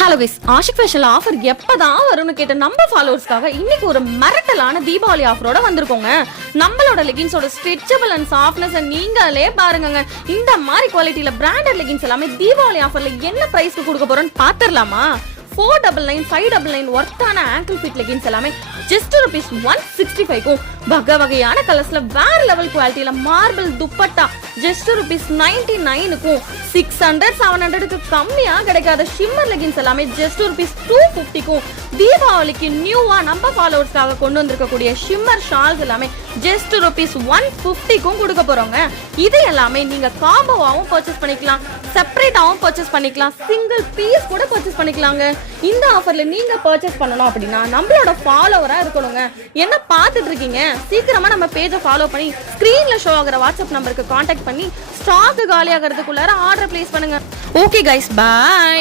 Hello guys, Ashiq ஃபேஷன்ல offer எப்பதான் வரும்னு கேட்ட நம்ம ஃபாலோவர்ஸ்க்காக இன்னைக்கு ஒரு மிரட்டலான தீபாவளி ஆஃபரோட வந்திருக்கோங்க. நம்மளோட லெகின்ஸோட ஸ்ட்ரெச்சபிள் அண்ட் சாஃப்ட்னஸ் நீங்களே பாருங்க. இந்த மாதிரி குவாலிட்டியில பிராண்டட் லெகின்ஸ் எல்லாமே தீபாவளி ஆஃபர்ல என்ன பிரைஸ்க்கு கொடுக்க போறோம்னு பாத்துடலாமா? 499, 599 ஒர்த்தான ஆங்கிள் ஃபிட் லெகின்ஸ் எல்லாமே ஜஸ்ட் ₹165க்கும் வகை வகையான கலர்ஸ்ல வேற லெவல் குவாலிட்டியில மார்பிள் துப்பட்டா ஜஸ்ட் ₹99க்கும் 600, 700க்கு கம்மியா கிடைக்காத ஷிம்மர் லெகின்ஸ் எல்லாமே ஜஸ்ட் ₹250க்கும் தீபாவளிக்கு நியூவா நம்ம ஃபாலோவர்ஸ்க்காக கொண்டு வந்திருக்கக்கூடிய ஷிம்மர் ஷால்ஸ் எல்லாமே ஜஸ்ட் ₹150க்கும் கொடுக்க போறோங்க. இது எல்லாமே நீங்க காம்போவாவும் பர்ச்சேஸ் பண்ணிக்கலாம், செப்பரேட்டாவும் பர்ச்சேஸ் பண்ணிக்கலாம், சிங்கிள் பீஸ் கூட பர்ச்சேஸ் பண்ணிக்கலாங்க. இந்த ஆஃபர்ல நீங்க பர்ச்சேஸ் பண்ணணும் அப்படின்னா நம்மளோட ஃபாலோவரா இருக்கணுங்க. என்ன பார்த்துட்டு இருக்கீங்க? சீக்கிரமா நம்ம பேஜை ஃபாலோ பண்ணி ஸ்கிரீன்ல ஷோ ஆகிற வாட்ஸ்அப் நம்பருக்கு கான்டாக்ட் பண்ணி ஸ்டாக் காலியாகிறதுக்குள்ளார ஆர்டர் பிளேஸ் பண்ணுங்க. Okay guys, by.